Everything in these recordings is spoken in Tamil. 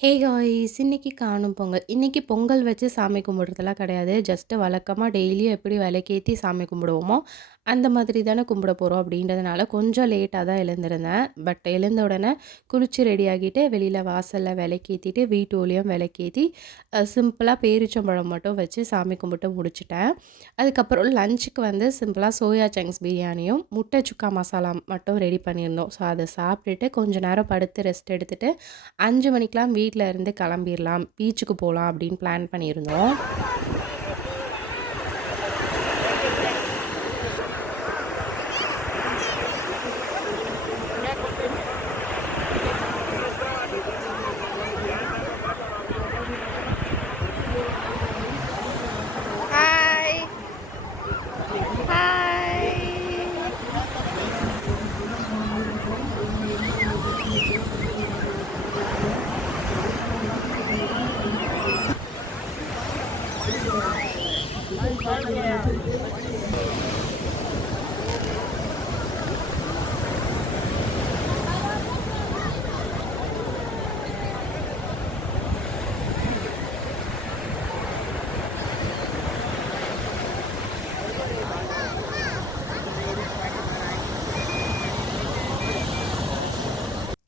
Hey guys! இன்னைக்கு காணும் பொங்கல். இன்னைக்கு பொங்கல் வச்சு சாமி கும்பிடுறதெல்லாம் கிடையாது. ஜஸ்ட்டு வழக்கமா டெய்லியும் எப்படி விளக்கேத்தி சாமி கும்பிடுவோமோ, அந்த மாதிரி தானே கும்பிட போறோம் அப்படின்றதுனால கொஞ்சம் லேட்டா தான் எழுந்திருந்தேன். பட் எழுந்த உடனே குளிச்சு ரெடி ஆகிட்டு வெளியில வாசல்ல விளக்கேத்திட்டு, வீட்டோலியும் விளக்கேத்தி சிம்பிளா பேரிச்சம்பழம் மட்டும் வச்சு சாமி கும்பிட்டு முடிச்சுட்டேன். அதுக்கப்புறம் லஞ்சுக்கு வந்து சிம்பிளா சோயா சங்க்ஸ் பிரியாணியும், முட்டை சுக்கா மசாலா மட்டும் ரெடி பண்ணியிருந்தோம். ஸோ அத சாப்பிட்டுட்டு கொஞ்ச நேரம் படுத்து ரெஸ்ட் எடுத்துட்டு 5 மணிக்கெலாம் வீட்ல இருந்து கிளம்பிரலாம். பீச்சுக்கு போலாம் அப்படின்னு பிளான் பண்ணியிருந்தோம். ஹாய்! ஹாய்!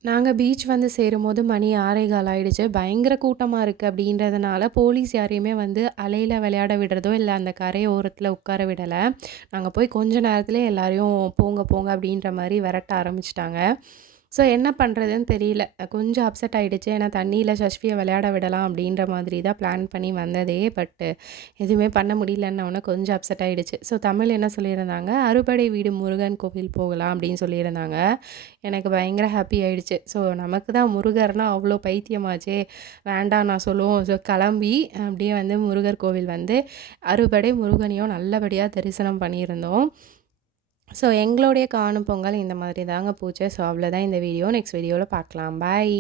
நாங்க பீச் வந்து சேரும்போது மணி 6:15 ஆயிடுச்சு. பயங்கர கூட்டமா இருக்கு அப்படின்றதுனால, போலீஸ் யாரையுமே வந்து அலையில விளையாட விடுறதோ, இல்ல அந்த கரை ஓரத்துல உட்கார விடல. நாங்க போய் கொஞ்ச நேரத்திலேயே எல்லாரையும் போங்க, போங்க அப்படின்ற மாரி விரட்ட ஆரம்பிச்சுட்டாங்க. ஸோ என்ன பண்றதுன்னு தெரியல. கொஞ்சம் அப்செட் ஆயிடுச்சு. ஏன்னா தண்ணீல சஷ்விய விளையாட விடலாம் அப்படின்ற மாதிரி தான் பிளான் பண்ணி வந்ததே. பட் எதுவுமே பண்ண முடியலன்னோனே கொஞ்சம் அப்செட் ஆயிடுச்சு. ஸோ தமிழ் என்ன சொல்லியிருந்தாங்க, "அறுபடை வீடு முருகன் கோவில் போகலாம்" அப்படின்னு சொல்லியிருந்தாங்க. எனக்கு பயங்கர ஹாப்பி ஆயிடுச்சு. ஸோ நமக்கு தான் முருகர்னா அவ்வளோ பைத்தியமாச்சே, வேண்டாம் நான் சொல்லுவோம். ஸோ கிளம்பி அப்படியே வந்து முருகர் கோவில் வந்து அறுபடை முருகனையும் நல்லபடியா தரிசனம் பண்ணியிருந்தோம். ஸோ எங்களுடைய காணும் பொங்கல் இந்த மாதிரி தாங்க போச்சு. ஸோ அவ்வளோதான் இந்த வீடியோ. நெக்ஸ்ட் வீடியோல பார்க்கலாம். பாய்.